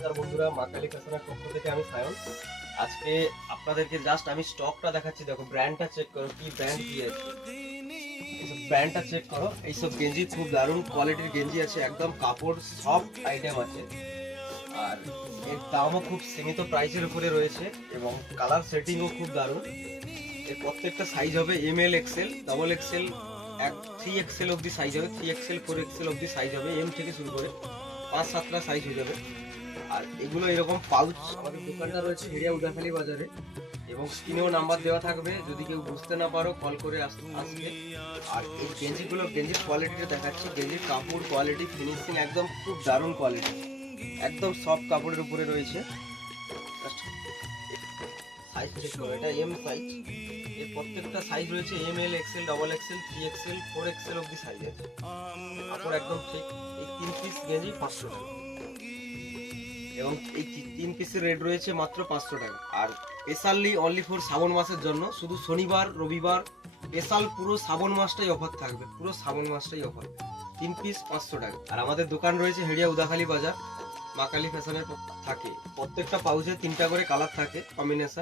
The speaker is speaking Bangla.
নমস্কার বন্ধুরা, মা কালী ফ্যাশনের পক্ষ থেকে আমি সায়ন। আজকে আপনাদেরকে জাস্ট আমি স্টকটা দেখাচ্ছি। দেখো ব্র্যান্ডটা চেক করো, কি ব্র্যান্ড কি আছে। এইসব ব্র্যান্ডটা চেক করো। এইসব গেঞ্জি খুব দারুণ কোয়ালিটির গেঞ্জি আছে, একদম কাপড় সফট আইটেম আছে। আর এর দামও খুব সীমিত প্রাইসের উপরে রয়েছে এবং কালার সেটিংও খুব দারুণ। এর প্রত্যেকটা সাইজ হবে M L, XL, double XL, 3 XL অবধি সাইজ হবে, 3 এক্সেল 4 এক্সেল অবধি সাইজ হবে, এম থেকে শুরু করে 5-7টা সাইজ হয়ে যাবে। আর এগুলো এরকম পাউচ। আমাদের দোকানটা রয়েছে হেরিয়া উদাখালী বাজারে এবং স্ক্রিনেও নাম্বার দেওয়া থাকবে, যদি কেউ বুঝতে না পারো কল করে আসবে। আর এই গেঞ্জির কোয়ালিটিটা দেখাচ্ছি। গেঞ্জির কাপড় কোয়ালিটি, ফিনিশিং একদম খুব দারুণ কোয়ালিটি, একদম সফট কাপড়ের উপরে রয়েছে। সাইজ চেক করো, এটা এম সাইজ। এর প্রত্যেকটা সাইজ রয়েছে M L, XL, double XL, 3 XL, 4 XL অবধি সাইজ আছে। কাপড় একদম ঠিক। এই 3 পিস গেঞ্জি 500 টাকা এবং এই 3 পিসের রেট রয়েছে মাত্র 500 টাকা। আর স্পেশালি অনলি ফর শ্রাবণ মাসের জন্য, শুধু শনিবার রবিবার স্পেশাল পুরো শ্রাবণ মাসটাই অফার থাকবে, পুরো শ্রাবণ মাসটাই অফার। 3 পিস 500 টাকা। আর আমাদের দোকান রয়েছে হেরিয়া উদাখালী বাজার, মা কালী ফ্যাশনের থাকে। প্রত্যেকটা পাউচে 3টা করে কালার থাকে, কম্বিনেশন।